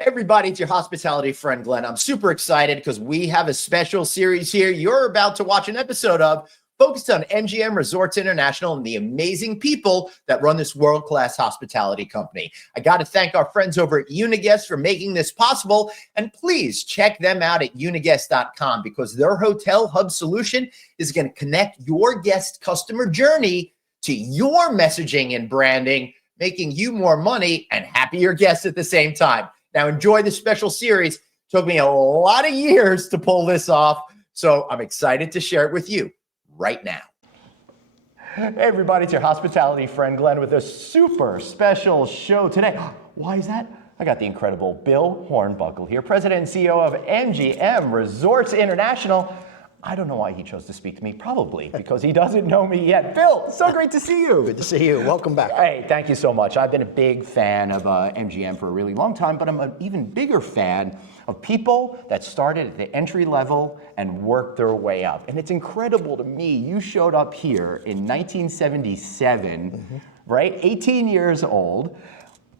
Hey everybody, it's your hospitality friend, Glenn. I'm super excited because we have a special series here you're about to watch an episode of focused on MGM Resorts International and the amazing people that run this world-class hospitality company. I got to thank our friends over at Uniguest for making this possible, and please check them out at uniguest.com because their hotel hub solution is going to connect your guest customer journey to your messaging and branding, making you more money and happier guests at the same time. Now, enjoy this special series. Took me a lot of years to pull this off, so I'm excited to share it with you right now. Hey everybody, it's your hospitality friend Glenn with a super special show today. Why is that? I got the incredible Bill Hornbuckle here, President and CEO of MGM Resorts International. I don't know why he chose to speak to me, probably because he doesn't know me yet. Bill, so great to see you. Good to see you. Welcome back. Hey, thank you so much. I've been a big fan of MGM for a really long time, but I'm an even bigger fan of people that started at the entry level and worked their way up. And it's incredible to me, you showed up here in 1977, right? 18 years old.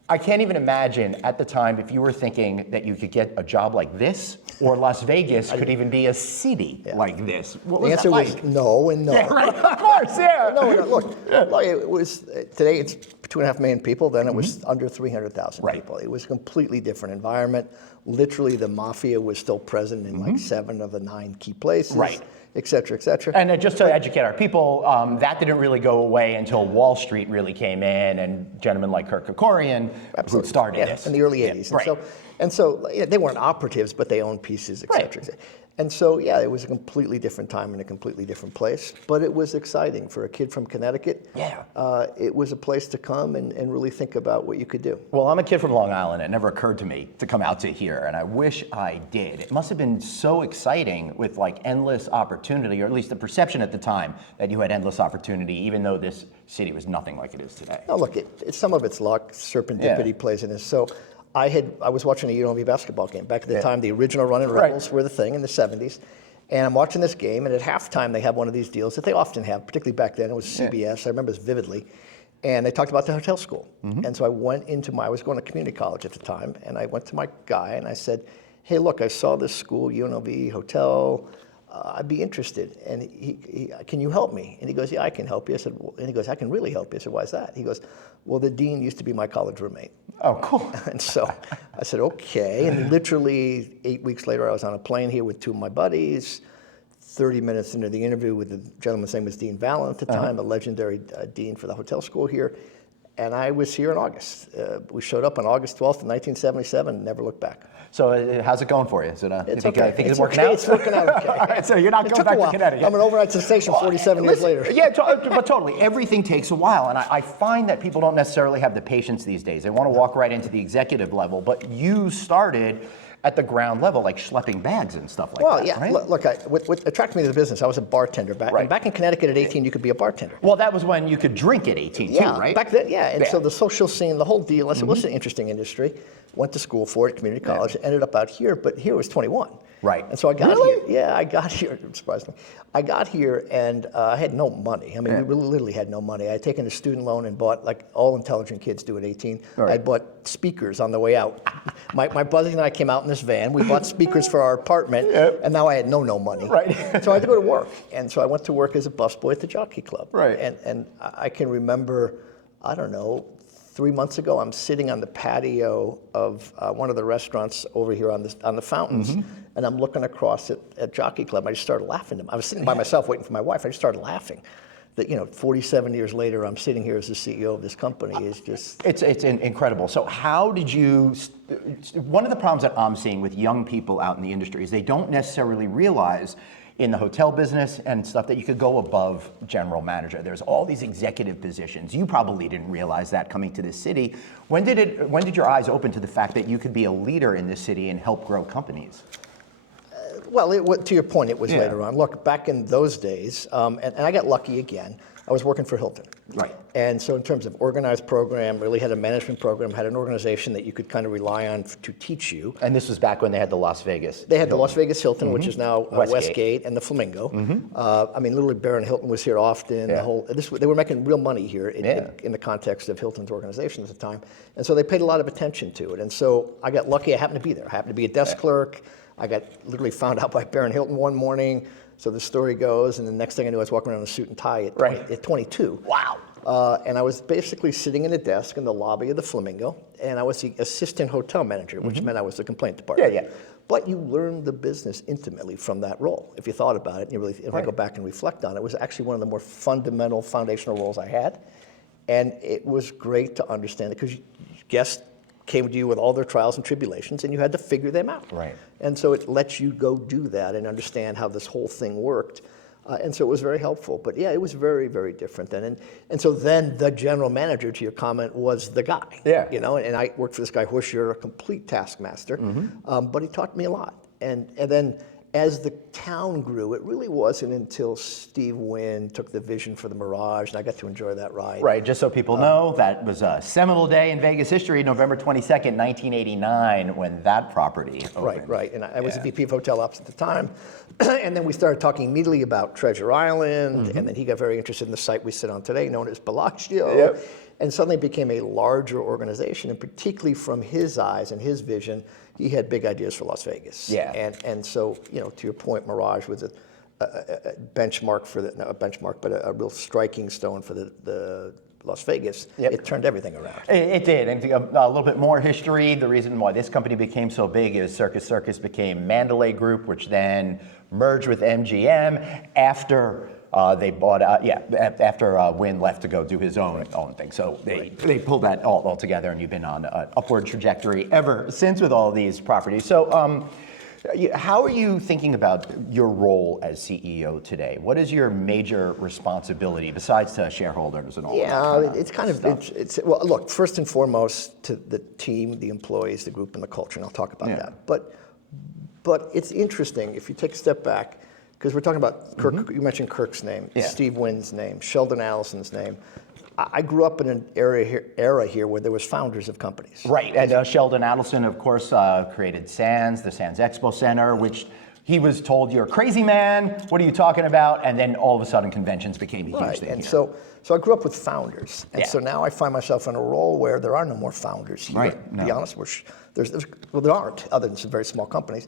I can't even imagine at the time if you were thinking that you could get a job like this or Las Vegas could even be a city like this. What was the answer that was like? no and no. Yeah, right. Of course, yeah. No, look, it was, today it's 2.5 million people, then it was under 300,000 people. It was a completely different environment. Literally the mafia was still present in like 7 of the 9 key places. Right. Et cetera, et cetera. And just to educate our people, that didn't really go away until Wall Street really came in and gentlemen like Kirk Kerkorian who started this. In the early 80s. And so they weren't operatives, but they owned pieces, et cetera, et cetera. And so, yeah, it was a completely different time in a completely different place, but it was exciting for a kid from Connecticut. Yeah. It was a place to come and really think about what you could do. Well, I'm a kid from Long Island. It never occurred to me to come out to here, and I wish I did. It must have been so exciting with like endless opportunity, or at least the perception at the time that you had endless opportunity, even though this city was nothing like it is today. No, look, some of it's luck, serendipity plays in this. So I was watching a UNLV basketball game. Back at the time, the original Runnin' Rebels were the thing in the 70s. And I'm watching this game, and at halftime, they have one of these deals that they often have, particularly back then. It was CBS. I remember this vividly. And they talked about the hotel school. And so I went I was going to community college at the time, and I went to my guy, and I said, hey, look, I saw this school, UNLV hotel. I'd be interested. And he can you help me? And he goes, yeah, I can help you. I said, and he goes, I can really help you. I said, why is that? He goes, well, the dean used to be my college roommate. Oh, cool. And so I said, okay. And literally 8 weeks later, I was on a plane here with 2 of my buddies. 30 minutes into the interview with the gentleman's name was Dean Vallon at the time, a legendary dean for the hotel school here. And I was here in August. We showed up on August 12th, 1977, and never looked back. So how's it going for you? Is it, it's okay. I think it's working out? It's working out okay. All right, so you're not going back to Connecticut. I'm an overnight sensation 47 years later. Yeah, but totally. Everything takes a while. And I find that people don't necessarily have the patience these days. They want to walk right into the executive level. But you started at the ground level, like schlepping bags and stuff like that. Well, yeah. Right? Look, what attracted me to the business, I was a bartender back. And back in Connecticut at 18, you could be a bartender. Well, that was when you could drink at 18 too, right? Back then, And so the social scene, the whole deal, I said, well, it's an interesting industry. Went to school for it, community college, ended up out here, but here was 21. Right. And so I got here. Yeah, I got here, surprisingly. I got here and I had no money. I mean, we literally had no money. I had taken a student loan and bought, like all intelligent kids do at 18, I bought speakers on the way out. My buddy and I came out in this van. We bought speakers for our apartment, and now I had no money. Right. So I had to go to work. And so I went to work as a busboy at the Jockey Club. Right. And I can remember, I don't know, 3 months ago, I'm sitting on the patio of one of the restaurants over here on the fountains, and I'm looking across at Jockey Club. I just started laughing. I was sitting by myself waiting for my wife. I just started laughing. That 47 years later, I'm sitting here as the CEO of this company is just... It's incredible. So how did you... One of the problems that I'm seeing with young people out in the industry is they don't necessarily realize in the hotel business and stuff that you could go above general manager. There's all these executive positions. You probably didn't realize that coming to this city. When did your eyes open to the fact that you could be a leader in this city and help grow companies? Well, to your point, it was later on. Look, back in those days, and I got lucky again. I was working for Hilton. Right. And so in terms of organized program, really had a management program, had an organization that you could kind of rely on to teach you. And this was back when they had the Las Vegas. They had the Las Vegas Hilton, which is now Westgate, and the Flamingo. I mean, literally, Baron Hilton was here often. They were making real money here in the context of Hilton's organization at the time. And so they paid a lot of attention to it. And so I got lucky. I happened to be there. I happened to be a desk clerk. I got literally found out by Baron Hilton one morning. So the story goes, and the next thing I knew, I was walking around in a suit and tie at 22. Wow. And I was basically sitting in a desk in the lobby of the Flamingo, and I was the assistant hotel manager, which meant I was the complaint department. But you learn the business intimately from that role. If you thought about it, and you really, if I go back and reflect on it, it was actually one of the more fundamental, foundational roles I had. And it was great to understand it, because guests came to you with all their trials and tribulations, and you had to figure them out. Right. And so it lets you go do that and understand how this whole thing worked. And so it was very helpful. But yeah, it was very, very different then. And so then the general manager, to your comment, was the guy. Yeah. You know, and I worked for this guy, Hoosier, a complete taskmaster. But he taught me a lot. And then as the town grew, it really wasn't until Steve Wynn took the vision for the Mirage, and I got to enjoy that ride. Right, just so people know, that was a seminal day in Vegas history, November 22nd, 1989, when that property opened. Right. And I was a VP of hotel ops at the time. And then we started talking immediately about Treasure Island, and then he got very interested in the site we sit on today, known as Bellagio. And suddenly it became a larger organization, and particularly from his eyes and his vision, he had big ideas for Las Vegas. And so, you know, to your point, Mirage was a benchmark for not a benchmark, but a real striking stone for the Las Vegas. It turned everything around. It did. And a little bit more history. The reason why this company became so big is Circus became Mandalay Group, which then merged with MGM after they bought out, after Wynn left to go do his own thing. So they pulled that all together, and you've been on an upward trajectory ever since with all these properties. So how are you thinking about your role as CEO today? What is your major responsibility besides to shareholders and all that? It's kind of, well, look, first and foremost to the team, the employees, the group, and the culture, and I'll talk about that. But it's interesting, if you take a step back, because we're talking about Kirk, you mentioned Kirk's name, Steve Wynn's name, Sheldon Allison's name. I grew up in an era here where there was founders of companies. Right, and Sheldon Adelson, of course, created Sands, the Sands Expo Center, which he was told, "You're a crazy man, what are you talking about?" And then all of a sudden conventions became a huge thing. And so I grew up with founders. And so now I find myself in a role where there are no more founders here. Right. To be honest, there aren't, other than some very small companies.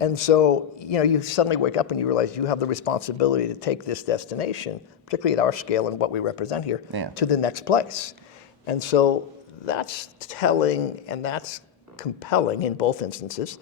And so, you know, you suddenly wake up and you realize you have the responsibility to take this destination, particularly at our scale and what we represent here, to the next place. And so that's telling and that's compelling in both instances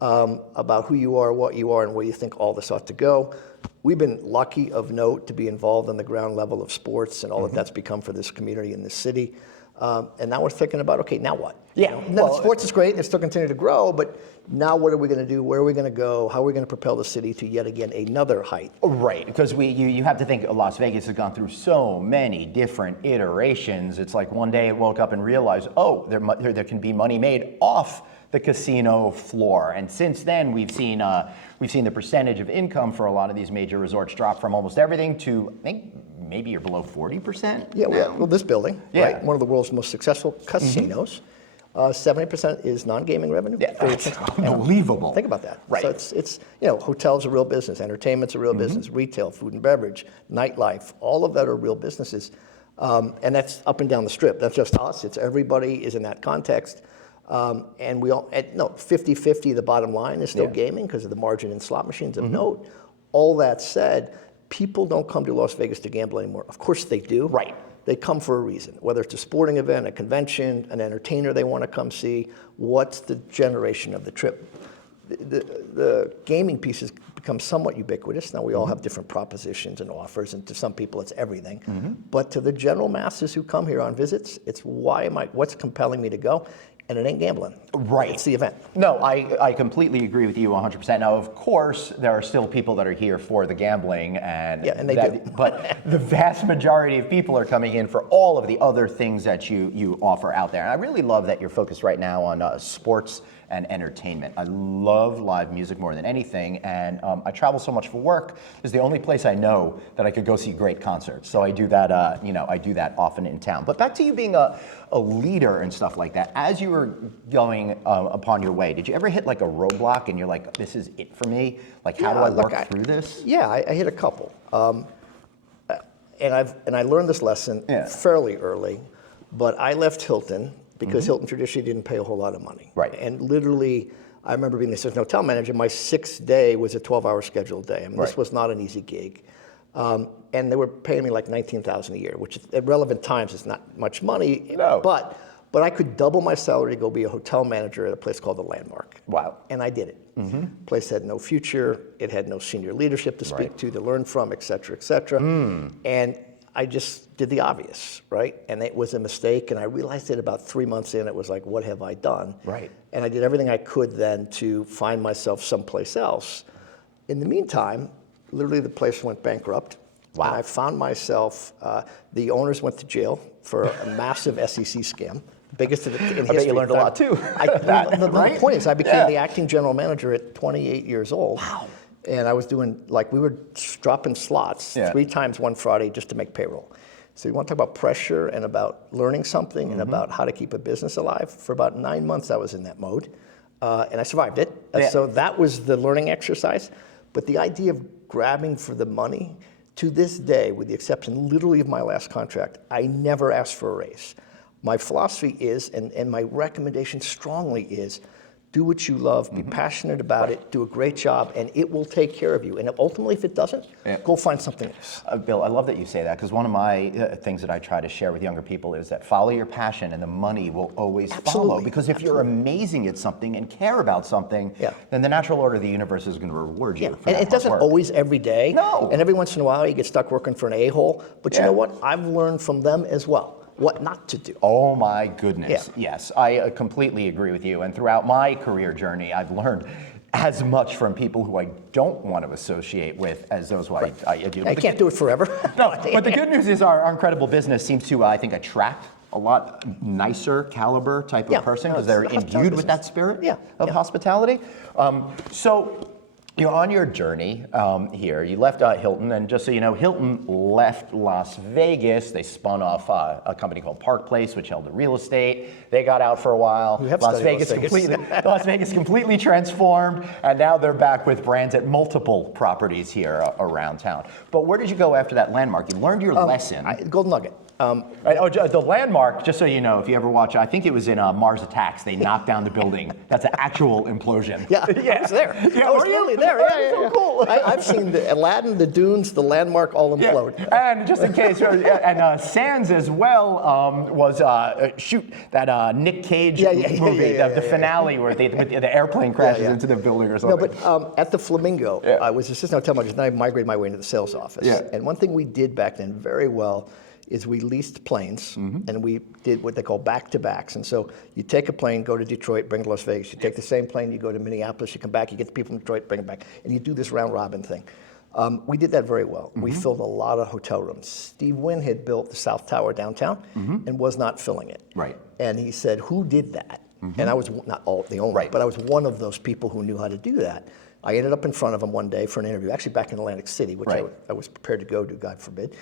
about who you are, what you are, and where you think all this ought to go. We've been lucky of note to be involved on the ground level of sports and all that that's become for this community in this city. And now we're thinking about, okay, now what? Sports is great, and it's still continuing to grow, but now what are we going to do? Where are we going to go? How are we going to propel the city to yet again another height? Right, because you have to think Las Vegas has gone through so many different iterations. It's like one day it woke up and realized, oh, there can be money made off the casino floor. And since then, we've seen the percentage of income for a lot of these major resorts drop from almost everything to, I think, maybe you're below 40%. Well, this building, right? One of the world's most successful casinos. 70% is non-gaming revenue. That's unbelievable. Think about that. Right. So it's you know, hotels are real business, entertainment's a real business, retail, food and beverage, nightlife, all of that are real businesses. And that's up and down the strip. That's just us. It's everybody is in that context. And we all, 50-50, the bottom line is still gaming because of the margin in slot machines of note. All that said, people don't come to Las Vegas to gamble anymore. Of course they do. Right. They come for a reason, whether it's a sporting event, a convention, an entertainer they want to come see. What's the generation of the trip? The gaming piece has become somewhat ubiquitous. Now we all have different propositions and offers, and to some people it's everything. But to the general masses who come here on visits, it's what's compelling me to go? And it ain't gambling. Right. It's the event. No, I completely agree with you 100%. Now, of course, there are still people that are here for the gambling, and they do. But the vast majority of people are coming in for all of the other things that you offer out there. And I really love that you're focused right now on sports and entertainment. I love live music more than anything, and I travel so much for work. It's the only place I know that I could go see great concerts. So I do that, I do that often in town. But back to you being a leader and stuff like that. As you were going upon your way, did you ever hit like a roadblock and you're like, this is it for me? Like, how do I work through this? Yeah, I hit a couple. And I learned this lesson fairly early, but I left Hilton because Hilton traditionally didn't pay a whole lot of money. Right. And literally, I remember being the assistant hotel manager. My 6th day was a 12-hour scheduled day. I mean, this was not an easy gig. And they were paying me like $19,000 a year, which at relevant times is not much money. No. But I could double my salary to go be a hotel manager at a place called the Landmark. Wow. And I did it. Place had no future. It had no senior leadership to speak to learn from, et cetera, et cetera. And I just did the obvious, right? And it was a mistake. And I realized it about 3 months in. It was like, what have I done? Right. And I did everything I could then to find myself someplace else. In the meantime, literally the place went bankrupt. Wow. And I found myself, the owners went to jail for a massive SEC scam. Biggest in history. I bet you learned a lot too. The point is, I became the acting general manager at 28 years old. Wow. And I was doing, we were dropping slots 3 times one Friday just to make payroll. So you want to talk about pressure and about learning something and about how to keep a business alive. For about 9 months, I was in that mode. And I survived it. So that was the learning exercise. But the idea of grabbing for the money, to this day, with the exception literally of my last contract, I never asked for a raise. My philosophy is, and my recommendation strongly is, do what you love, be passionate about it, do a great job, and it will take care of you. And ultimately, if it doesn't, go find something else. Bill, I love that you say that, because one of my things that I try to share with younger people is that follow your passion and the money will always follow. Because if you're amazing at something and care about something, then the natural order of the universe is going to reward you. For and it doesn't always every day. No. And every once in a while, you get stuck working for an a-hole. But you know what? I've learned from them as well what not to do. Oh my goodness. Yes, I completely agree with you. And throughout my career journey, I've learned as much from people who I don't want to associate with as those who I do. I can't do it forever. No, but the good news is our incredible business seems to, I think, attract a lot nicer caliber type of person because they're imbued with that spirit of hospitality. So, on your journey here, you left Hilton, and just so you know, Hilton left Las Vegas. They spun off a company called Park Place, which held the real estate. They got out for a while. Las Vegas completely transformed, and now they're back with brands at multiple properties here around town. But where did you go after that Landmark? You learned your lesson. Golden Nugget. The Landmark, just so you know, if you ever watch, I think it was in Mars Attacks, they knocked down the building. That's an actual implosion. I was there. I was really there. So cool. I've seen the Aladdin, the Dunes, the Landmark all implode. And just in case, and Sands as well was that Nick Cage movie, the finale where the airplane crashes into the building or something. No, but at the Flamingo, I was assistant hotel manager, and I migrated my way into the sales office. And one thing we did back then very well is we leased planes, and we did what they call back-to-backs. And so you take a plane, go to Detroit, bring it to Las Vegas. You take the same plane, you go to Minneapolis, you come back, you get the people from Detroit, bring them back. And you do this round-robin thing. We did that very well. We filled a lot of hotel rooms. Steve Wynn had built the South Tower downtown and was not filling it. Right. And he said, who did that? And I was not the only, but I was one of those people who knew how to do that. I ended up in front of him one day for an interview, actually back in Atlantic City, which I was prepared to go to, God forbid,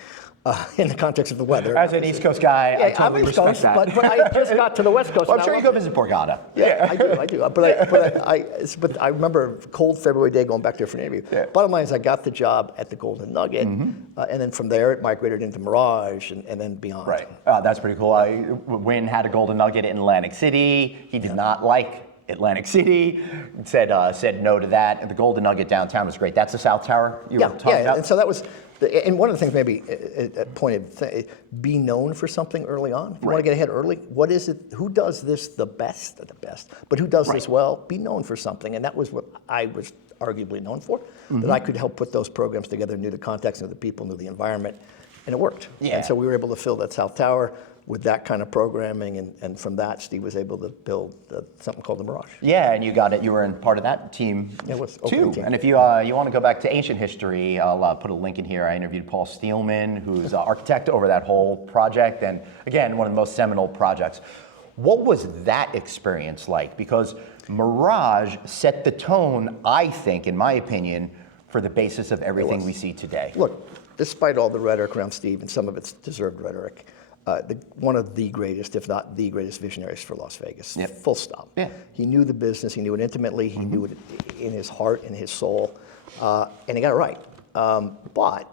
in the context of the weather. As an East Coast guy, I totally respect that. But I just got to the West Coast. Well, I'm sure you go visit Borgata. Yeah, I do. But I remember a cold February day going back there for an interview. Bottom line is I got the job at the Golden Nugget, and then from there it migrated into Mirage and then beyond. Right. That's pretty cool. Wynn had a Golden Nugget in Atlantic City. He did not like Atlantic City, said no to that. And the Golden Nugget downtown was great. That's the South Tower you were talking about? And so that was, and one of the things maybe a point of be known for something early on. If you want to get ahead early, what is it, who does this the best of the best, but who does this well, be known for something. And that was what I was arguably known for, that I could help put those programs together, knew the context, knew the people, knew the environment, and it worked. And so we were able to fill that South Tower with that kind of programming, and from that, Steve was able to build something called the Mirage. Yeah, and you got it. You were in part of that team too. And if you want to go back to ancient history, I'll put a link in here. I interviewed Paul Steelman, who's architect over that whole project, and again, one of the most seminal projects. What was that experience like? Because Mirage set the tone, I think, in my opinion, for the basis of everything we see today. Look, despite all the rhetoric around Steve, and some of it's deserved rhetoric, one of the greatest, if not the greatest visionaries for Las Vegas, full stop. Yeah. He knew the business, he knew it intimately, he knew it in his heart, in his soul, and he got it right. But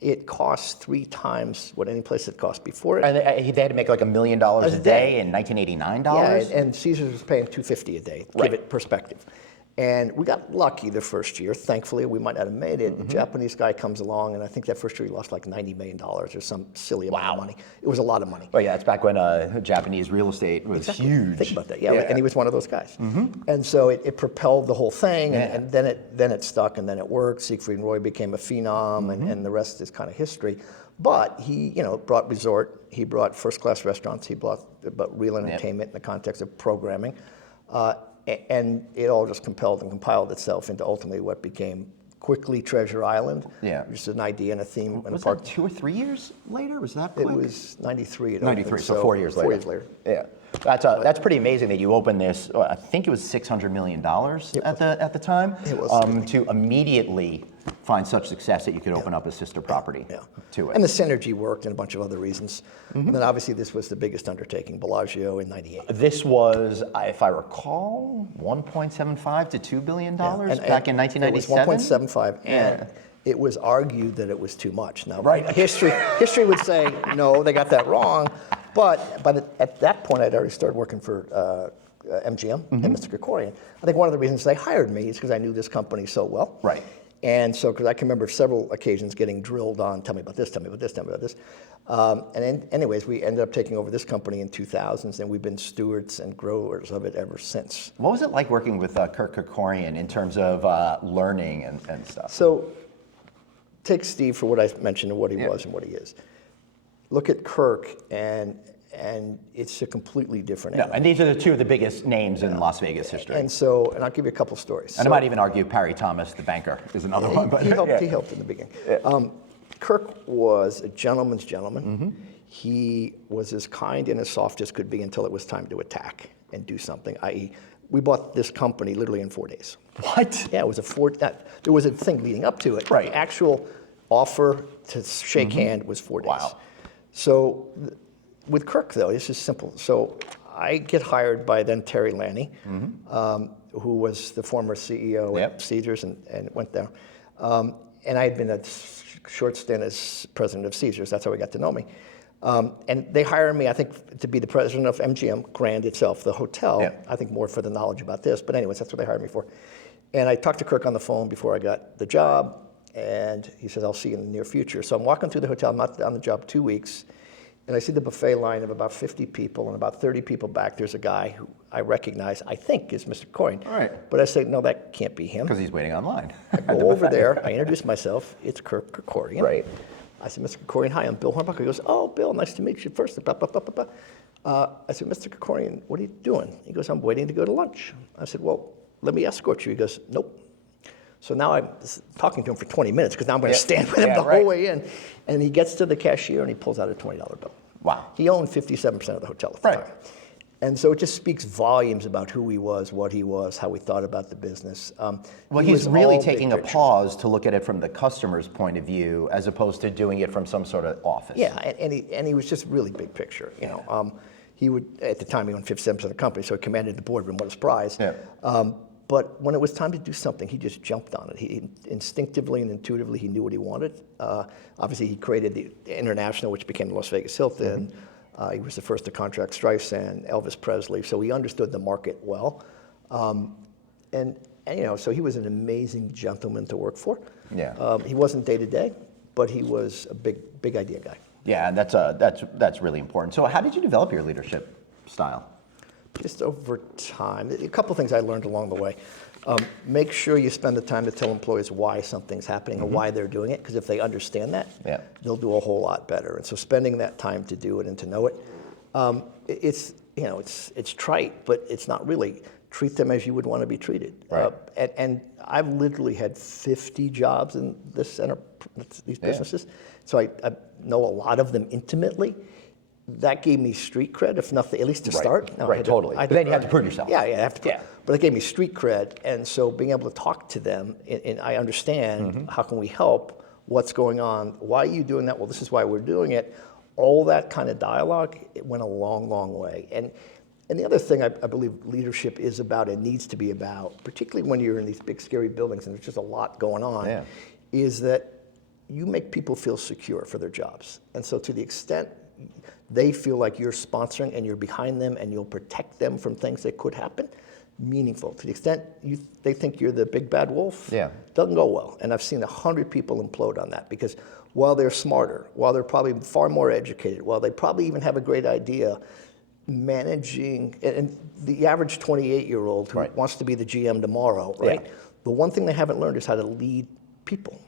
it cost 3 times what any place had cost before it. And they had to make like $1 million a day in $1989? Yeah, and Caesars was paying $250 a day, give it perspective. And we got lucky the first year. Thankfully, we might not have made it. A Japanese guy comes along, and I think that first year he lost like $90 million or some silly amount of money. It was a lot of money. Oh yeah, it's back when Japanese real estate was huge. Think about that. Yeah, and he was one of those guys. And so it propelled the whole thing, and then it stuck, and then it worked. Siegfried and Roy became a phenom, and the rest is kind of history. But he, brought resort. He brought first-class restaurants. He brought real entertainment in the context of programming. And it all just compelled and compiled itself into ultimately what became quickly Treasure Island. Yeah. Just an idea and a theme. Was that 2 or 3 years later? Was that quick? It was 93. 93, so 4 years later. 4 years later. Yeah. That's pretty amazing that you opened this, I think it was $600 million at the time. It was. To immediately find such success that you could open up a sister property to it. And the synergy worked and a bunch of other reasons. And then obviously this was the biggest undertaking, Bellagio in 98. This was, if I recall, $1.75 to $2 billion back in 1997? It was 1.75, and it was argued that it was too much. Now, history would say, no, they got that wrong. But at that point, I'd already started working for MGM and Mr. Krikorian. I think one of the reasons they hired me is because I knew this company so well. Right. And so, because I can remember several occasions getting drilled on, tell me about this, tell me about this, tell me about this. Anyways, we ended up taking over this company in 2000s, and we've been stewards and growers of it ever since. What was it like working with Kirk Kerkorian in terms of learning and stuff? So, take Steve for what I mentioned and what he was and what he is. Look at Kirk, and it's a completely different animal. And these are the two of the biggest names in Las Vegas history. And I'll give you a couple stories. And I might even argue Perry Thomas, the banker, is another one. But he helped in the beginning. Kirk was a gentleman's gentleman. He was as kind and as soft as could be until it was time to attack and do something, i.e., we bought this company literally in 4 days. What? Yeah, it was there was a thing leading up to it. Right. The actual offer to shake hand was 4 days. Wow. So with Kirk, though, this is simple. So I get hired by then Terry Lanny, who was the former CEO at Caesars and went there. And I had been a short stint as president of Caesars. That's how he got to know me. And they hired me, I think, to be the president of MGM Grand itself, the hotel. I think more for the knowledge about this. But anyways, that's what they hired me for. And I talked to Kirk on the phone before I got the job. And he says, I'll see you in the near future. So I'm walking through the hotel. I'm not on the job 2 weeks. And I see the buffet line of about 50 people, and about 30 people back, there's a guy who I recognize, I think is Mr. Coyne. All right. But I say, no, that can't be him. Because he's waiting online. I go over there, I introduce myself, it's Kirk Kerkorian. Right. I said, Mr. Kerkorian, hi, I'm Bill Hornbuckle. He goes, oh, Bill, nice to meet you first. Blah, blah, blah, blah, blah. I said, Mr. Kerkorian, what are you doing? He goes, I'm waiting to go to lunch. I said, well, let me escort you. He goes, nope. So now I'm talking to him for 20 minutes because now I'm going to stand with him the whole way in. And he gets to the cashier and he pulls out a $20 bill. Wow. He owned 57% of the hotel at the time. And so it just speaks volumes about who he was, what he was, how we thought about the business. Well, he's really taking a pause to look at it from the customer's point of view as opposed to doing it from some sort of office. Yeah, and he was just really big picture. You know, he would, at the time, he owned 57% of the company, so he commanded the boardroom. What a surprise. Yeah. But when it was time to do something, he just jumped on it. He instinctively and intuitively, he knew what he wanted. Obviously, he created the International, which became the Las Vegas Hilton. He was the first to contract Streisand, Elvis Presley, so he understood the market well. And you know, so he was an amazing gentleman to work for. Yeah. He wasn't day to day, but he was a big idea guy. Yeah, and that's really important. So how did you develop your leadership style? Just over time. A couple things I learned along the way. Make sure you spend the time to tell employees why something's happening or why they're doing it, because if they understand that, they'll do a whole lot better. And so spending that time to do it and to know it, it's trite, but it's not really. Treat them as you would want to be treated. Right. And I've literally had 50 jobs in these businesses, so I know a lot of them intimately. that gave me street cred, if nothing, at least to start. No, Totally. But then you have to prove yourself. Yeah, I have to. But it gave me street cred, and so being able to talk to them, and I understand how can we help, what's going on, why are you doing that? Well, this is why we're doing it. All that kind of dialogue, it went a long, long way. And the other thing I believe leadership is about and needs to be about, particularly when you're in these big, scary buildings and there's just a lot going on, is that you make people feel secure for their jobs. And so to the extent they feel like you're sponsoring and you're behind them and you'll protect them from things that could happen, meaningful. To the extent they think you're the big bad wolf, doesn't go well. And I've seen 100 people implode on that because while they're smarter, while they're probably far more educated, while they probably even have a great idea, managing, and the average 28-year-old who wants to be the GM tomorrow, the one thing they haven't learned is how to lead people.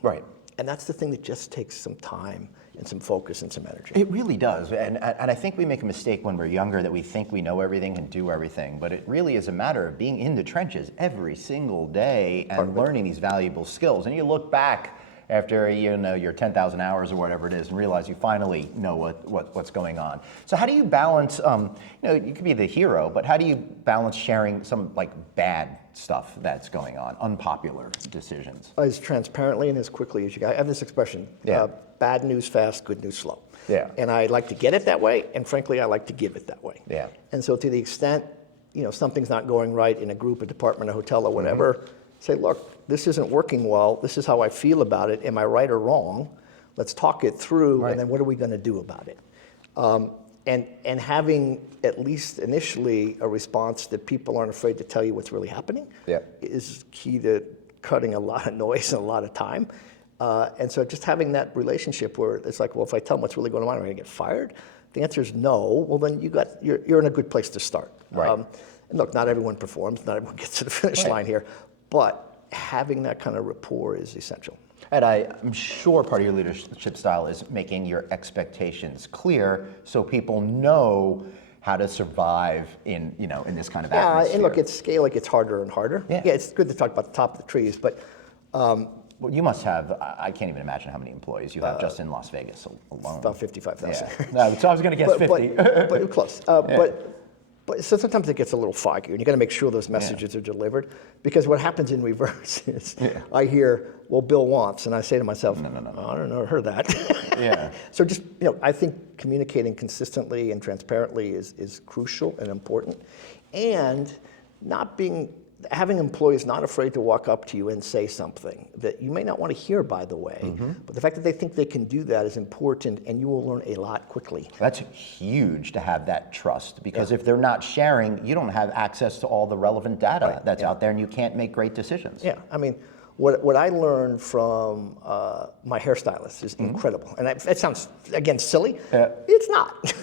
And that's the thing that just takes some time and some focus and some energy. It really does. And I think we make a mistake when we're younger that we think we know everything and do everything. But it really is a matter of being in the trenches every single day and learning these valuable skills. And you look back after your 10,000 hours or whatever it is and realize you finally know what's going on. So how do you balance, you could be the hero, but how do you balance sharing some like bad stuff that's going on, unpopular decisions? As transparently and as quickly as you can. I have this expression, bad news fast, good news slow. And I like to get it that way, and frankly, I like to give it that way. And so to the extent, something's not going right in a group, a department, a hotel, or whatever, say, look, this isn't working well. This is how I feel about it. Am I right or wrong? Let's talk it through, and then what are we going to do about it? And having at least initially a response that people aren't afraid to tell you what's really happening is key to cutting a lot of noise and a lot of time. And so just having that relationship where it's like, well, if I tell them what's really going on, am I going to get fired? The answer is no. Well, then you're in a good place to start. And look, not everyone performs, not everyone gets to the finish line here, but having that kind of rapport is essential. And I'm sure part of your leadership style is making your expectations clear so people know how to survive in this kind of atmosphere. And look, it gets harder and harder. It's good to talk about the top of the trees, but well, you must have, I can't even imagine how many employees you have just in Las Vegas alone. About 55,000. No, so I was going to guess 50. But close. But so sometimes it gets a little foggy, and you got to make sure those messages are delivered. Because what happens in reverse is I hear, well, Bill wants, and I say to myself, no. I don't know, I heard that. So just, I think communicating consistently and transparently is crucial and important. And having employees not afraid to walk up to you and say something that you may not want to hear, by the way, but the fact that they think they can do that is important, and you will learn a lot quickly. That's huge to have that trust, because if they're not sharing, you don't have access to all the relevant data that's out there, and you can't make great decisions. I mean, what I learned from my hairstylist is incredible, and it sounds, again, silly. It's not.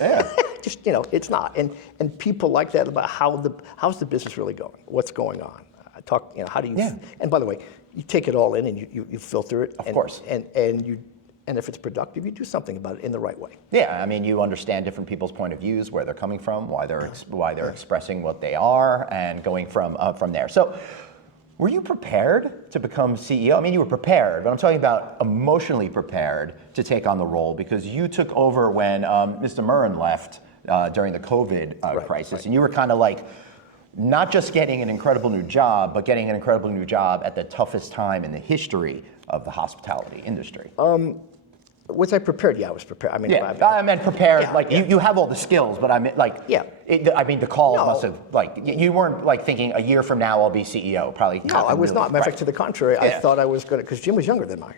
Just, it's not. And people like that about how's the business really going? What's going on? I talk, how do you, and by the way, you take it all in and you filter it. Of course. And if it's productive, you do something about it in the right way. I mean, you understand different people's point of views, where they're coming from, why they're expressing what they are, and going from there. So, were you prepared to become CEO? I mean, you were prepared, but I'm talking about emotionally prepared to take on the role, because you took over when Mr. Murren left during the COVID crisis, and you were kind of like not just getting an incredible new job, but getting an incredible new job at the toughest time in the history of the hospitality industry. Was I prepared? Yeah, I was prepared. I mean, I meant prepared. You have all the skills, but I meant the call must have you weren't thinking a year from now I'll be CEO. Probably. No, I was not. Matter of fact, to the contrary, I thought I was going to, because Jim was younger than mine.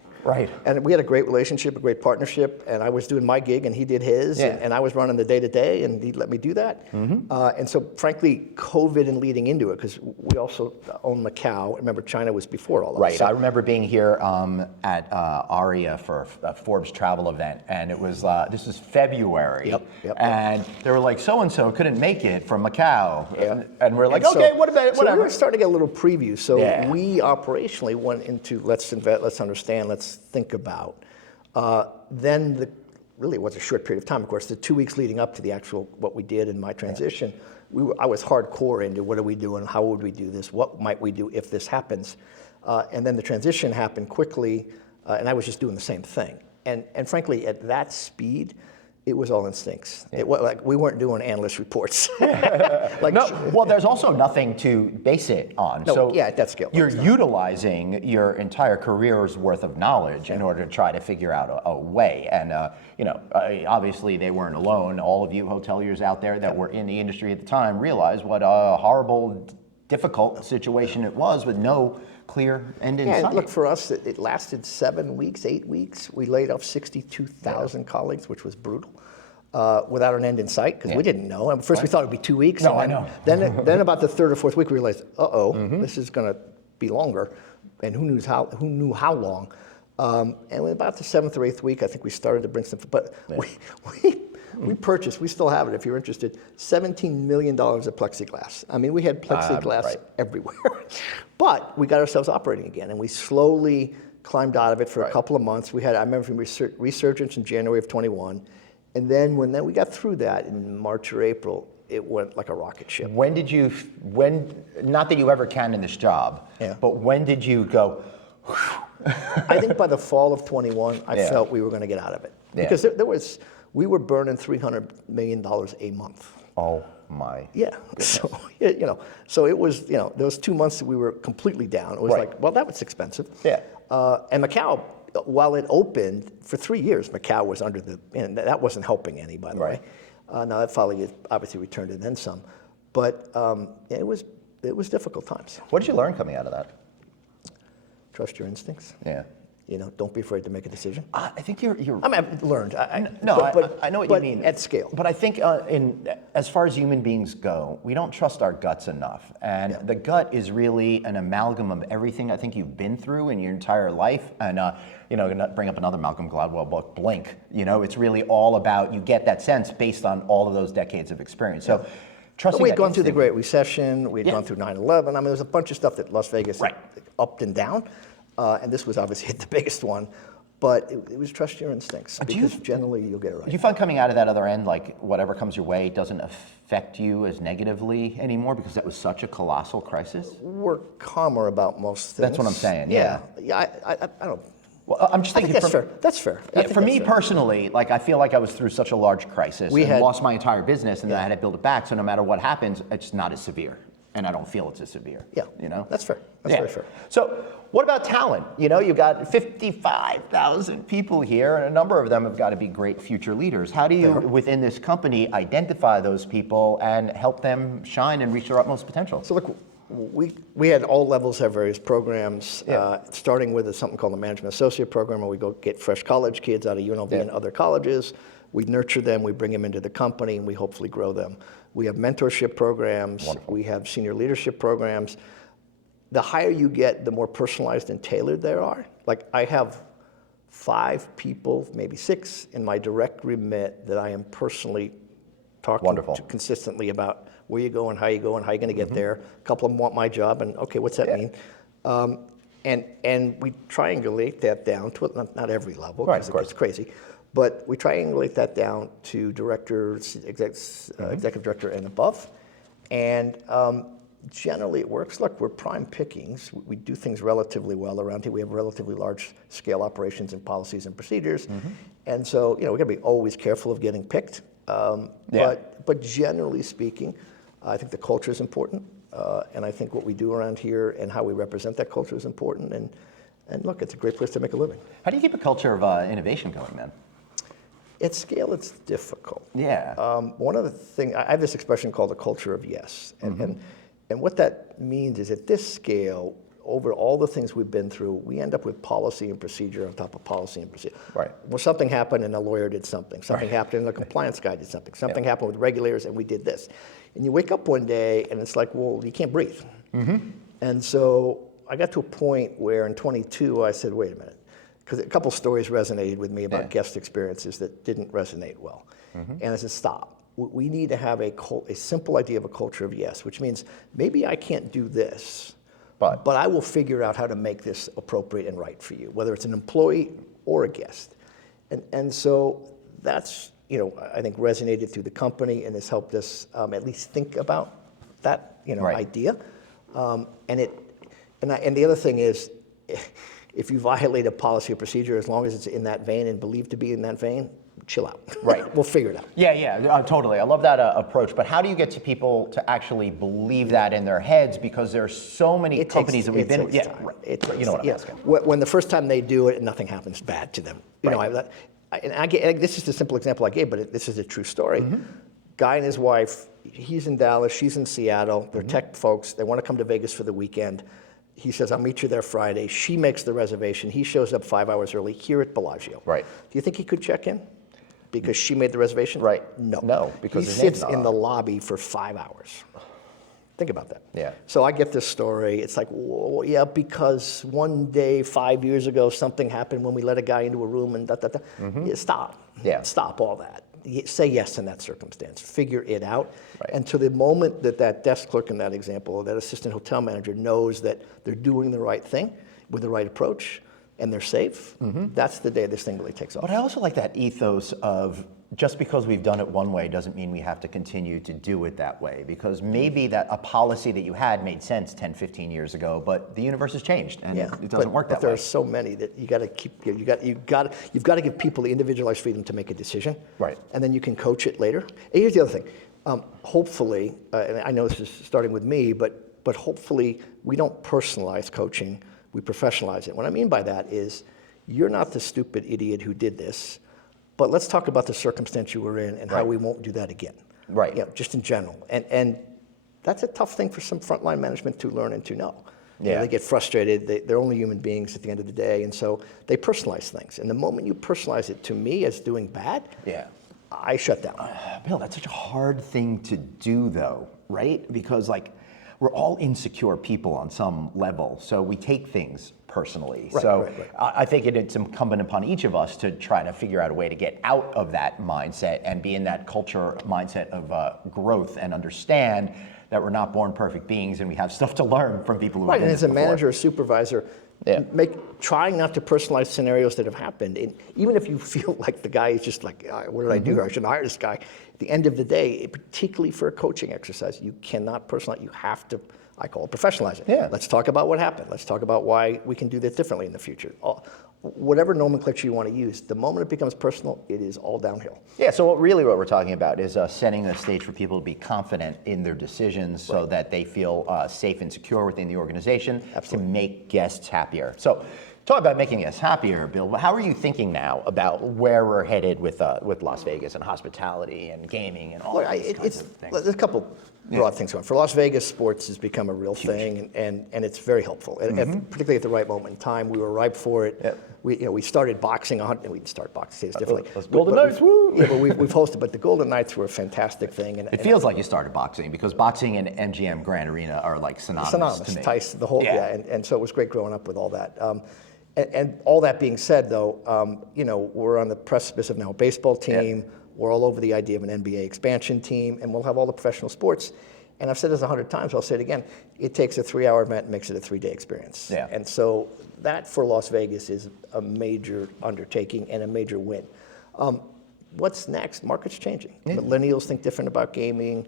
And we had a great relationship, a great partnership, and I was doing my gig and he did his, and I was running the day-to-day, and he let me do that. And so, frankly, COVID and leading into it, because we also own Macau. Remember, China was before all that. I remember being here at Aria for a Forbes travel event, and it was this was February, and they were like, so-and-so couldn't make it from Macau, and we're like, what about whatever. So we were starting to get a little preview. So we operationally went into let's understand, let's think about. Then really was a short period of time, of course, the 2 weeks leading up to the actual what we did in my transition. I was hardcore into what are we doing, how would we do this, what might we do if this happens, and then the transition happened quickly, and I was just doing the same thing. And frankly, at that speed, It was all instincts. It was like we weren't doing analyst reports. Well, there's also nothing to base it on. No, so at that scale. You're utilizing your entire career's worth of knowledge in order to try to figure out a way. And obviously they weren't alone. All of you hoteliers out there that were in the industry at the time realized what a horrible, difficult situation it was with no clear end in sight. Look, for us, it lasted 7 weeks, 8 weeks. We laid off 62,000 colleagues, which was brutal, without an end in sight, because we didn't know. And first we thought it would be 2 weeks. No, I know. Then about the third or fourth week, we realized, this is going to be longer, and who knew how long. And about the 7th or 8th week, I think we started to bring some, but we purchased, we still have it if you're interested, $17 million of plexiglass. I mean, we had plexiglass everywhere. But we got ourselves operating again, and we slowly climbed out of it for a couple of months. I remember from resurgence in January of 21, and then when we got through that in March or April, it went like a rocket ship. Not that you ever can in this job, but when did you go, I think by the fall of 21, I felt we were going to get out of it. Because we were burning $300 million a month. Oh my. Yeah. Goodness. So it was, those 2 months that we were completely down. It was like, well, that was expensive. Yeah. And Macau, while it opened for 3 years, Macau was and that wasn't helping any, by the way. Now that finally obviously returned and then some, but it was difficult times. What did you learn coming out of that? Trust your instincts. Yeah. Don't be afraid to make a decision. I think you're. I mean, I've learned. I know what you mean at scale. But I think as far as human beings go, we don't trust our guts enough, and the gut is really an amalgam of everything I think you've been through in your entire life. And gonna bring up another Malcolm Gladwell book, Blink. It's really all about, you get that sense based on all of those decades of experience. So. But we had gone through the Great Recession. We had gone through 9/11. I mean, there was a bunch of stuff that Las Vegas upped and down. And this was obviously the biggest one, but it was trust your instincts, because generally you'll get it right. Do you find coming out of that other end, like whatever comes your way doesn't affect you as negatively anymore because that was such a colossal crisis? We're calmer about most things. That's what I'm saying, Yeah, I don't. Well, I'm just thinking. That's fair. That's fair. For me personally, like I feel like I was through such a large crisis and lost my entire business, and then I had to build it back. So no matter what happens, it's not as severe. And I don't feel it's as severe. Yeah, that's fair. That's very fair. So what about talent? You've got 55,000 people here, and a number of them have got to be great future leaders. How do you, within this company, identify those people and help them shine and reach their utmost potential? So look, we had all levels have various programs, starting with something called the Management Associate Program, where we go get fresh college kids out of UNLV and other colleges. We nurture them, we bring them into the company, and we hopefully grow them. We have mentorship programs. Wonderful. We have senior leadership programs. The higher you get, the more personalized and tailored they are. Like I have 5 people, maybe 6, in my direct remit that I am personally talking to consistently about where you going, how you going to get there. A couple of them want my job, and okay, what's that mean? And we triangulate that down to not every level, because it gets crazy. But we triangulate that down to directors, executive director and above. And generally it works. Look, we're prime pickings. We do things relatively well around here. We have relatively large scale operations and policies and procedures. And so, we gotta be always careful of getting picked. But generally speaking, I think the culture is important. And I think what we do around here and how we represent that culture is important. And look, it's a great place to make a living. How do you keep a culture of innovation going, man? At scale, it's difficult. Yeah. One of the things, I have this expression called the culture of yes. And what that means is at this scale, over all the things we've been through, we end up with policy and procedure on top of policy and procedure. Right. Well, something happened and a lawyer did something. Something happened and the compliance guy did something. Something happened with regulators and we did this. And you wake up one day and it's like, well, you can't breathe. And so I got to a point where in 22, I said, wait a minute. Because a couple stories resonated with me about guest experiences that didn't resonate well. And I said, stop. We need to have a simple idea of a culture of yes, which means maybe I can't do this, but I will figure out how to make this appropriate and right for you, whether it's an employee or a guest. And so that's, I think resonated through the company and has helped us at least think about that, idea. And the other thing is, if you violate a policy or procedure, as long as it's in that vein and believed to be in that vein, chill out. Right. We'll figure it out. Yeah, totally. I love that approach. But how do you get to people to actually believe that in their heads? Because there's so many companies that we've been. You know what I'm asking. When the first time they do it and nothing happens bad to them, you know, this is the simple example I gave, but this is a true story. Guy and his wife, he's in Dallas, she's in Seattle. They're tech folks. They want to come to Vegas for the weekend. He says, I'll meet you there Friday. She makes the reservation. He shows up 5 hours early here at Bellagio. Right. Do you think he could check in? Because she made the reservation? Right. No, because he sits in the lobby for 5 hours. Think about that. Yeah. So I get this story. It's like, whoa, yeah, because one day 5 years ago something happened when we let a guy into a room and Yeah, stop. Yeah. Stop all that. Say yes in that circumstance. Figure it out. Right. And to the moment that desk clerk in that example, or that assistant hotel manager knows that they're doing the right thing with the right approach and they're safe, that's the day this thing really takes off. But I also like that ethos of just because we've done it one way doesn't mean we have to continue to do it that way, because maybe that a policy that you had made sense 10, 15 years ago, but the universe has changed and it doesn't work that way. But there are so many that you got to keep. You've got to give people the individualized freedom to make a decision. Right. And then you can coach it later. And here's the other thing. Hopefully, and I know this is starting with me, but hopefully we don't personalize coaching. We professionalize it. What I mean by that is, you're not the stupid idiot who did this. But let's talk about the circumstance you were in and how we won't do that again. Right. Yeah, just in general. And that's a tough thing for some frontline management to learn and to know. Yeah. You know, they get frustrated. They're only human beings at the end of the day. And so they personalize things. And the moment you personalize it to me as doing bad, I shut down. Bill, that's such a hard thing to do though, right? Because we're all insecure people on some level. So we take things personally. Right. I think it's incumbent upon each of us to try to figure out a way to get out of that mindset and be in that culture mindset of growth and understand that we're not born perfect beings and we have stuff to learn from people who have been and as a manager or supervisor, trying not to personalize scenarios that have happened. And even if you feel like the guy is just like, what did I do? I shouldn't hire this guy. At the end of the day, particularly for a coaching exercise, you cannot personalize. You have to, I call it professionalize it. Yeah. Let's talk about what happened. Let's talk about why we can do this differently in the future. Whatever nomenclature you want to use, the moment it becomes personal, it is all downhill. Yeah, so what we're talking about is setting the stage for people to be confident in their decisions so that they feel safe and secure within the organization to make guests happier. So talk about making us happier, Bill. How are you thinking now about where we're headed with Las Vegas and hospitality and gaming and all these kinds of things? There's a couple broad things going. For Las Vegas, sports has become a real thing, and it's very helpful, particularly at the right moment in time. We were ripe for it. Yep. We started boxing on, and we didn't start boxing, it's differently. Golden Knights, woo! Yeah, but we've hosted, but the Golden Knights were a fantastic thing. And it feels like you started boxing, because boxing and MGM Grand Arena are like synonymous to me. Tyson, the whole, and so it was great growing up with all that. And all that being said, though, we're on the precipice of now a baseball team. Yeah. We're all over the idea of an NBA expansion team, and we'll have all the professional sports. And I've said this 100 times, I'll say it again. It takes a 3-hour event and makes it a 3-day experience. Yeah. And so that for Las Vegas is a major undertaking and a major win. What's next? Market's changing. Millennials think different about gaming.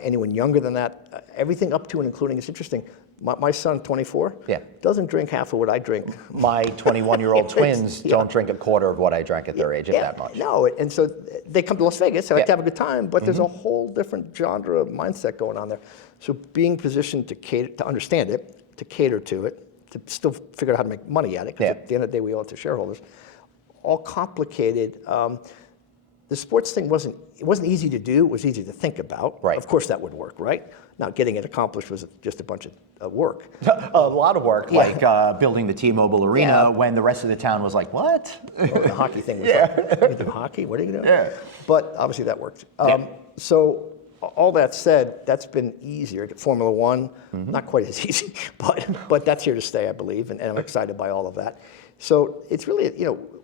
Anyone younger than that, everything up to and including, it's interesting. My son, 24, doesn't drink half of what I drink. My 21-year-old twins don't drink a quarter of what I drank at their age, if that much. No, and so they come to Las Vegas, they like to have a good time, but there's a whole different genre of mindset going on there. So being positioned to cater, to understand it, to cater to it, to still figure out how to make money at it, because at the end of the day, we owe it to shareholders, all complicated. The sports thing wasn't easy to do, it was easy to think about. Right. Of course that would work, right? Now getting it accomplished was just a bunch of work. A lot of work, like building the T-Mobile Arena when the rest of the town was like, what? The hockey thing was like, you do hockey? What are you doing? Yeah. But obviously that worked. So all that said, that's been easier. Formula One, not quite as easy, but that's here to stay, I believe, and I'm excited by all of that. So it's really,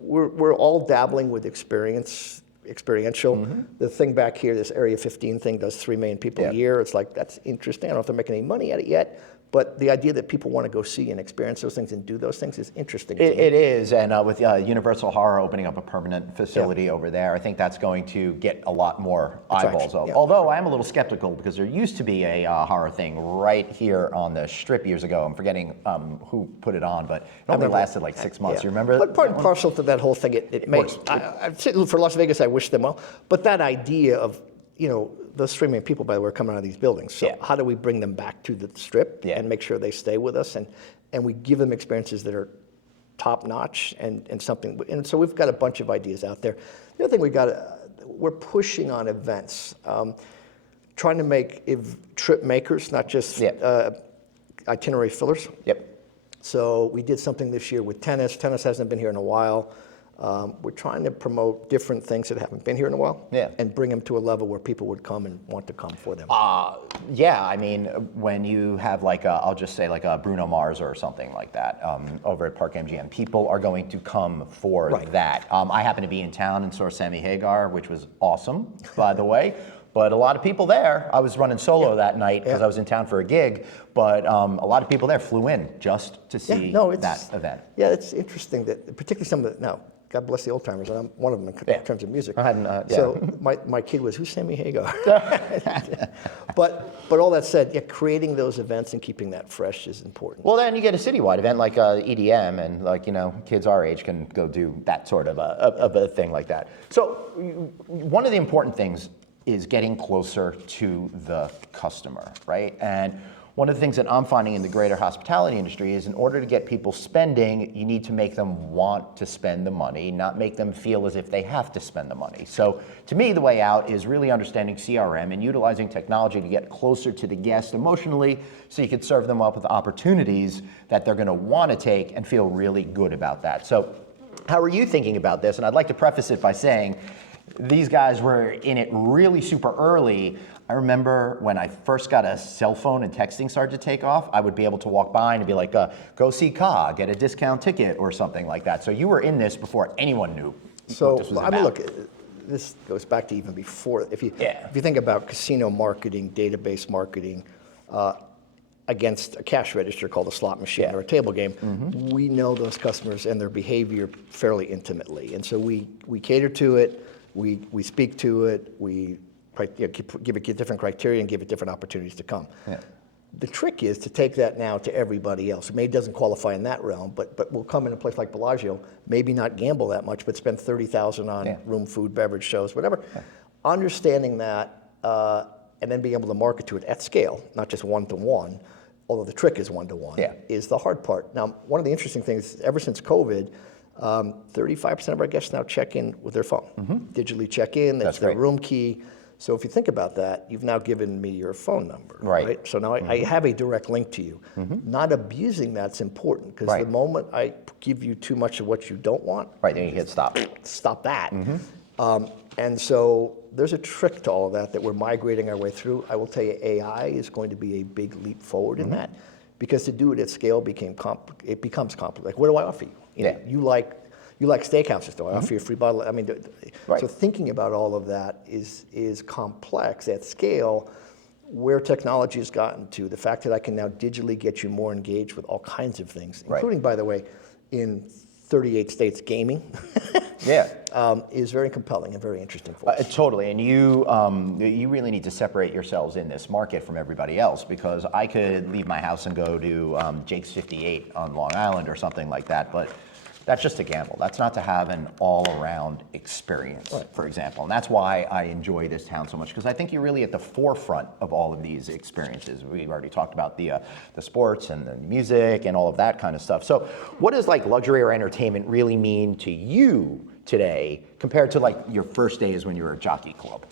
we're all dabbling with experiential. The thing back here, this Area 15 thing does 3 million people a year. It's like, that's interesting. I don't know if they're making any money at it yet, But the idea that people want to go see and experience those things and do those things is interesting to me. It is, and with Universal Horror opening up a permanent facility over there, I think that's going to get a lot more eyeballs. Although I am a little skeptical because there used to be a horror thing right here on the Strip years ago. I'm forgetting who put it on, but it only lasted like 6 months. You remember? But part and parcel to that whole thing, it makes. For Las Vegas, I wish them well. But that idea of, those 3 million people, by the way, are coming out of these buildings. So how do we bring them back to the Strip and make sure they stay with us, and we give them experiences that are top notch and something. And so we've got a bunch of ideas out there. The other thing we're pushing on events, trying to make trip makers, not just itinerary fillers. So we did something this year with tennis. Tennis hasn't been here in a while. We're trying to promote different things that haven't been here in a while and bring them to a level where people would come and want to come for them. I mean, when you have I'll just say like a Bruno Mars or something like that over at Park MGM, people are going to come for that. I happen to be in town and saw Sammy Hagar, which was awesome, by the way. But a lot of people there, I was running solo that night because I was in town for a gig, but a lot of people there flew in just to see that event. Yeah, it's interesting that, particularly some of the, God bless the old timers, and I'm one of them in terms of music. So my kid was, who's Sammy Hagar? But all that said, creating those events and keeping that fresh is important. Well, then you get a citywide event like EDM, and kids our age can go do that sort of a thing like that. So one of the important things is getting closer to the customer, right? And one of the things that I'm finding in the greater hospitality industry is in order to get people spending, you need to make them want to spend the money, not make them feel as if they have to spend the money. So to me, the way out is really understanding CRM and utilizing technology to get closer to the guest emotionally so you can serve them up with opportunities that they're gonna wanna take and feel really good about that. So how are you thinking about this? And I'd like to preface it by saying, these guys were in it really super early. I remember when I first got a cell phone and texting started to take off, I would be able to walk by and be like, go see Ka, get a discount ticket or something like that. So you were in this before anyone knew what this was about. I mean, look, this goes back to even before. If you think about casino marketing, database marketing, against a cash register called a slot machine or a table game, we know those customers and their behavior fairly intimately. And so we cater to it. We speak to it, we give it different criteria and give it different opportunities to come. The trick is to take that now to everybody else. Maybe doesn't qualify in that realm, but will come in a place like Bellagio, maybe not gamble that much, but spend $30,000 on room, food, beverage, shows, whatever. Understanding that and then being able to market to it at scale, not just one-to-one, although the trick is one-to-one, is the hard part. Now, one of the interesting things, ever since COVID, 35% of our guests now check in with their phone. Digitally check in, that's their room key. So if you think about that, you've now given me your phone number, right? So now I have a direct link to you. Not abusing that's important, because the moment I give you too much of what you don't want, then you hit stop. Stop that. And so there's a trick to all of that we're migrating our way through. I will tell you, AI is going to be a big leap forward in that, because to do it at scale becomes complicated. Like, what do I offer you? You like steakhouses, do I offer you a free bottle? I mean, so thinking about all of that is complex at scale. Where technology has gotten to, the fact that I can now digitally get you more engaged with all kinds of things, including, by the way, in 38 states gaming, is very compelling and very interesting for us. Totally, and you really need to separate yourselves in this market from everybody else, because I could leave my house and go to Jake's 58 on Long Island or something like that, but that's just a gamble. That's not to have an all-around experience, for example. And that's why I enjoy this town so much, because I think you're really at the forefront of all of these experiences. We've already talked about the sports and the music and all of that kind of stuff. So what does luxury or entertainment really mean to you today compared to your first days when you were at Jockey Club?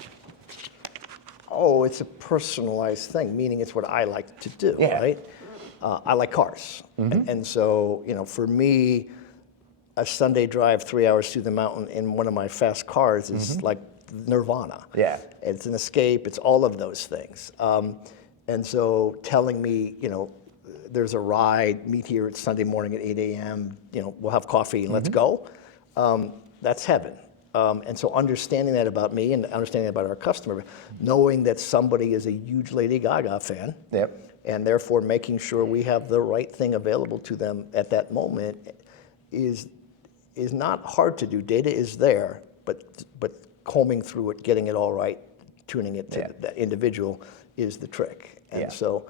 Oh, it's a personalized thing, meaning it's what I like to do, right? I like cars. And so, for me, a Sunday drive 3 hours through the mountain in one of my fast cars is like nirvana. It's an escape, it's all of those things. And so telling me, there's a ride, meet here at Sunday morning at 8 a.m., we'll have coffee and let's go, that's heaven. And so understanding that about me and understanding that about our customer, knowing that somebody is a huge Lady Gaga fan, and therefore making sure we have the right thing available to them at that moment is not hard to do. Data is there, but combing through it, getting it all right, tuning it to the individual is the trick. And so,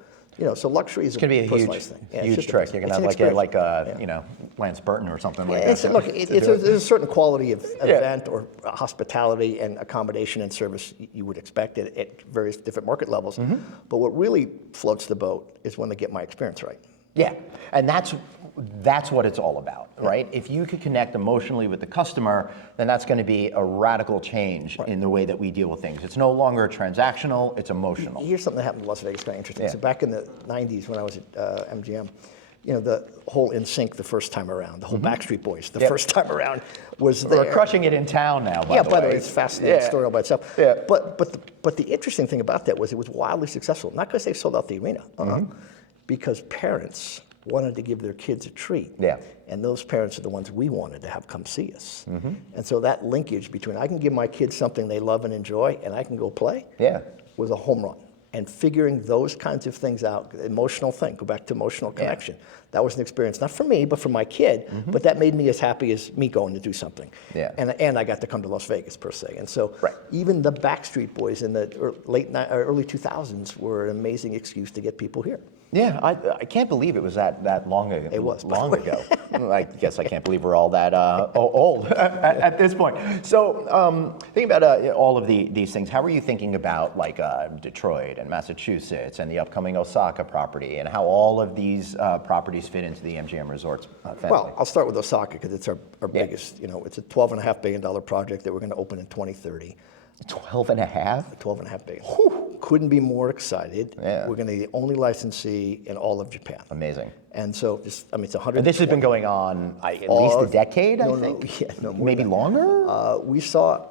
so luxury is It's going to be a personalized thing. huge trick. You're going to have like a Lance Burton or something like that. Look, there's a certain quality of event or hospitality and accommodation and service you would expect at various different market levels. But what really floats the boat is when they get my experience right. Yeah, and that's what it's all about, right? If you could connect emotionally with the customer, then that's going to be a radical change in the way that we deal with things. It's no longer transactional, it's emotional. Here's something that happened in Las Vegas, very interesting. So back in the 90s when I was at MGM, the whole NSYNC the first time around, the whole Backstreet Boys the first time around was there. We're crushing it in town now, by the way. By the way, it's a fascinating story all by itself. But the interesting thing about that was it was wildly successful, not because they sold out the arena, because parents wanted to give their kids a treat. And those parents are the ones we wanted to have come see us. And so that linkage between I can give my kids something they love and enjoy and I can go play was a home run. And figuring those kinds of things out, emotional thing, go back to emotional connection. That was an experience, not for me, but for my kid, but that made me as happy as me going to do something. And I got to come to Las Vegas, per se. And so even the Backstreet Boys in the early 2000s were an amazing excuse to get people here. Yeah, I can't believe it was that long ago. It was long ago. I guess I can't believe we're all that old at this point. So thinking about all of these things, how are you thinking about like Detroit and Massachusetts and the upcoming Osaka property and how all of these properties fit into the MGM Resorts family? Well, I'll start with Osaka because it's our biggest. It's a $12.5 billion project that we're going to open in 2030. 12 and a half? 12.5 billion. Whew. Couldn't be more excited. We're going to be the only licensee in all of Japan. Amazing. And so, it's 100. And this has been going on at least a decade, I think? No, maybe longer? We saw,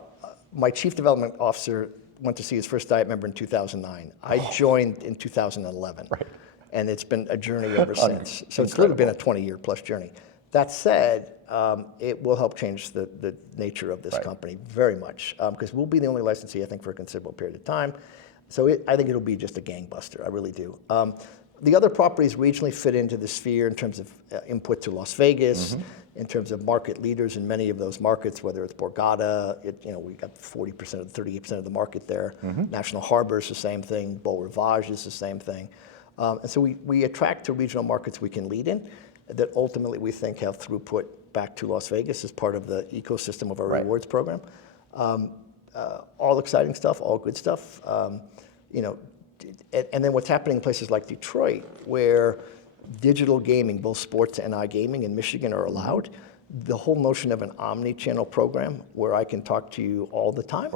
my chief development officer went to see his first Diet member in 2009. I joined in 2011. And it's been a journey ever since. So it's literally been a 20-year plus journey. That said, it will help change the nature of this company very much because we'll be the only licensee, I think, for a considerable period of time. So I think it'll be just a gangbuster. I really do. The other properties regionally fit into the sphere in terms of input to Las Vegas, in terms of market leaders in many of those markets, whether it's Borgata, we got 40%, 38% of the market there. National Harbor is the same thing. Beau Rivage is the same thing. And so we attract to regional markets we can lead in that ultimately we think have throughput back to Las Vegas as part of the ecosystem of our rewards program. All exciting stuff, all good stuff. And then what's happening in places like Detroit, where digital gaming, both sports and iGaming in Michigan are allowed, the whole notion of an omni-channel program where I can talk to you all the time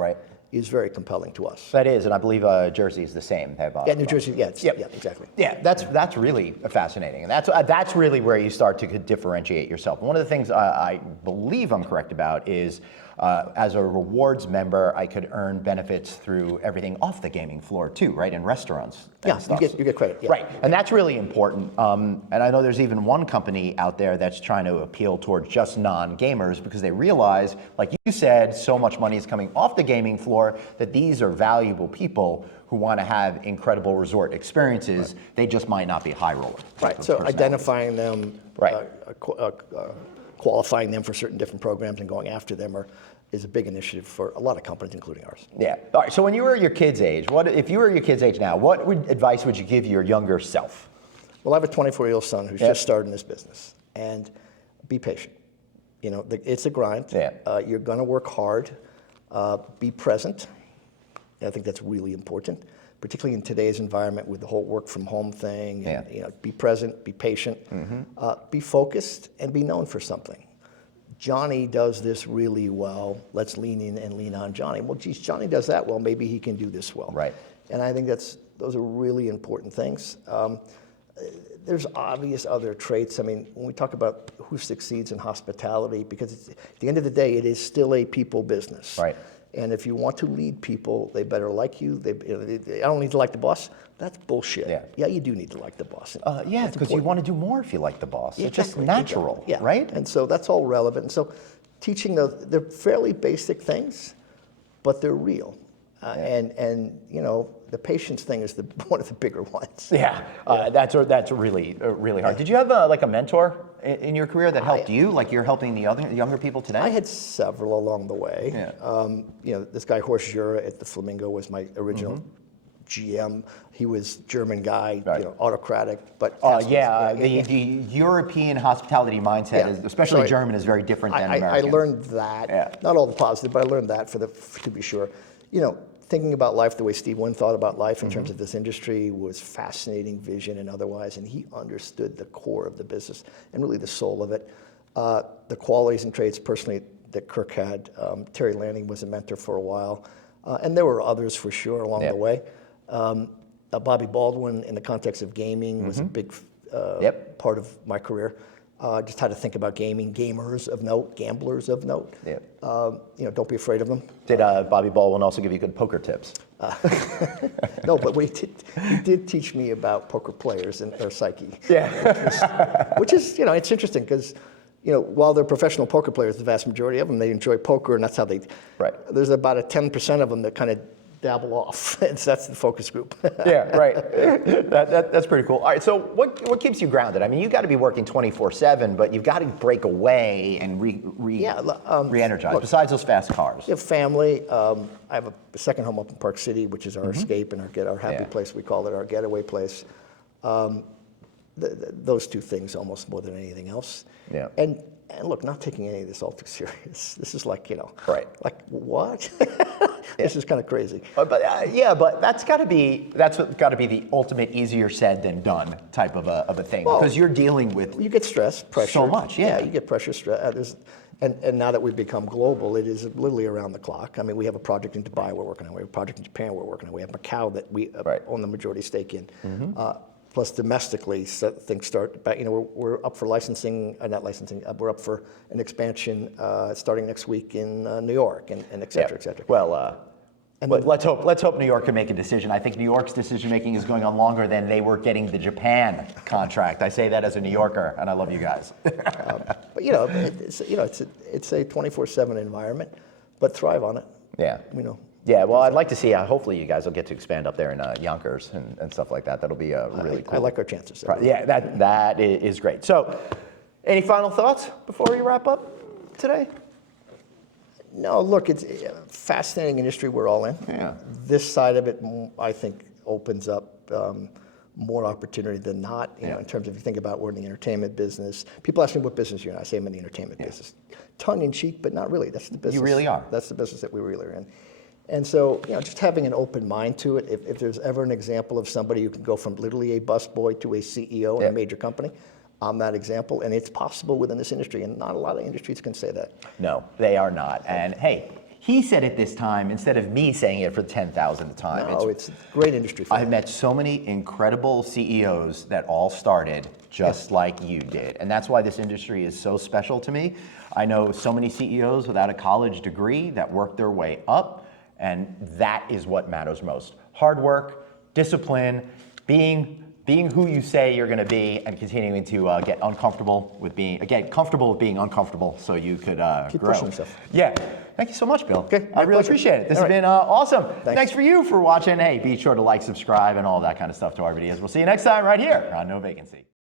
is very compelling to us. That is, and I believe Jersey is the same. New Jersey, exactly. Yeah, that's really fascinating, and that's really where you start to differentiate yourself. One of the things I believe I'm correct about is as a rewards member, I could earn benefits through everything off the gaming floor too, right? In restaurants. You get credit. Right, and that's really important. And I know there's even one company out there that's trying to appeal towards just non-gamers because they realize, like you said, so much money is coming off the gaming floor that these are valuable people who want to have incredible resort experiences. They just might not be high roller. Right, so identifying them, qualifying them for certain different programs and going after them is a big initiative for a lot of companies, including ours. Yeah. All right. So when you were your kid's age, if you were your kid's age now, what advice would you give your younger self? Well, I have a 24-year-old son who's just started in this business, and be patient. It's a grind. You're going to work hard. Be present. I think that's really important, particularly in today's environment with the whole work from home thing. And, be present, be patient, be focused, and be known for something. Johnny does this really well. Let's lean in and lean on Johnny. Well, geez, Johnny does that well. Maybe he can do this well. Right. And I think those are really important things. There's obvious other traits. I mean, when we talk about who succeeds in hospitality, because at the end of the day, it is still a people business. Right. And if you want to lead people, they better like you. I don't need to like the boss. That's bullshit. Yeah, you do need to like the boss. Because you want to do more if you like the boss. It's just natural, right? And so that's all relevant. And so teaching they're fairly basic things, but they're real. And you know, the patience thing is one of the bigger ones. Yeah, that's really hard. Did you have like a mentor in your career that helped you, like you're helping the other younger people today? I had several along the way. Yeah. You know, this guy Haussman at the Flamingo was my original GM. He was German guy, Right. you know, autocratic, but the European hospitality mindset, is, especially So German, is very different than I American. learned that. Yeah. Not all the positive, but I learned that to be sure. You know, thinking about life the way Steve Wynn thought about life in terms of this industry was fascinating vision and otherwise, and he understood the core of the business and really the soul of it. The qualities and traits personally that Kirk had. Terry Lanning was a mentor for a while, and there were others for sure along the way. Bobby Baldwin, in the context of gaming, was a big part of my career. Just how to think about gaming, gamers of note, gamblers of note. Yep. You know, don't be afraid of them. Did Bobby Baldwin also give you good poker tips? No, but he did teach me about poker players and their psyche. Yeah. Which is, you know, it's interesting because, you know, while they're professional poker players, the vast majority of them, they enjoy poker, and that's how they. Right. There's about a 10% of them that kind of dabble off. That's the focus group. Yeah, right. That's pretty cool. All right, so what keeps you grounded? I mean, you got to be working 24/7, but you've got to break away and re-energize. Besides those fast cars. You have family. I have a second home up in Park City, which is our escape and our happy place. We call it our getaway place. Those two things almost more than anything else. Yeah. And look, not taking any of this all too serious. This is like, you know, like what? This is kind of crazy. But that's got to be the ultimate easier said than done type of a thing, because you're dealing with you get stress, pressure, so much. Yeah, you get pressure, stress. And now that we've become global, it is literally around the clock. I mean, we have a project in Dubai we're working on. We have a project in Japan we're working on. We have Macau that we own the majority stake in. Plus, domestically, things start. You know, we're up for licensing, not licensing. We're up for an expansion starting next week in New York, and et cetera, et cetera. Well, let's hope New York can make a decision. I think New York's decision making is going on longer than they were getting the Japan contract. I say that as a New Yorker, and I love you guys. But you know, it's a 24/7 environment, but thrive on it. Yeah. You know. Yeah, well, I'd like to see, hopefully you guys will get to expand up there in Yonkers and stuff like that. That'll be really cool. I like our chances. Yeah, that is great. So, any final thoughts before we wrap up today? No, look, it's a fascinating industry we're all in. Yeah. This side of it, I think, opens up more opportunity than not, you know, in terms of, if you think about we're in the entertainment business. People ask me what business you're in. I say I'm in the entertainment business. Tongue in cheek, but not really. That's the business. You really are. That's the business that we really are in. And so, you know, just having an open mind to it, if there's ever an example of somebody who can go from literally a busboy to a CEO in a major company, I'm that example, and it's possible within this industry, and not a lot of industries can say that. No, they are not. And hey, he said it this time instead of me saying it for the 10,000th time. No, it's a great industry. I've met so many incredible CEOs that all started just like you did. And that's why this industry is so special to me. I know so many CEOs without a college degree that worked their way up. And that is what matters most. Hard work, discipline, being who you say you're going to be, and continuing to get uncomfortable with being, comfortable with being uncomfortable, so you could keep grow. pushing yourself. Yeah. Thank you so much, Bill. Okay, I really appreciate it. This has been awesome. Thanks for you for watching. Hey, be sure to like, subscribe, and all that kind of stuff to our videos. We'll see you next time right here on No Vacancy.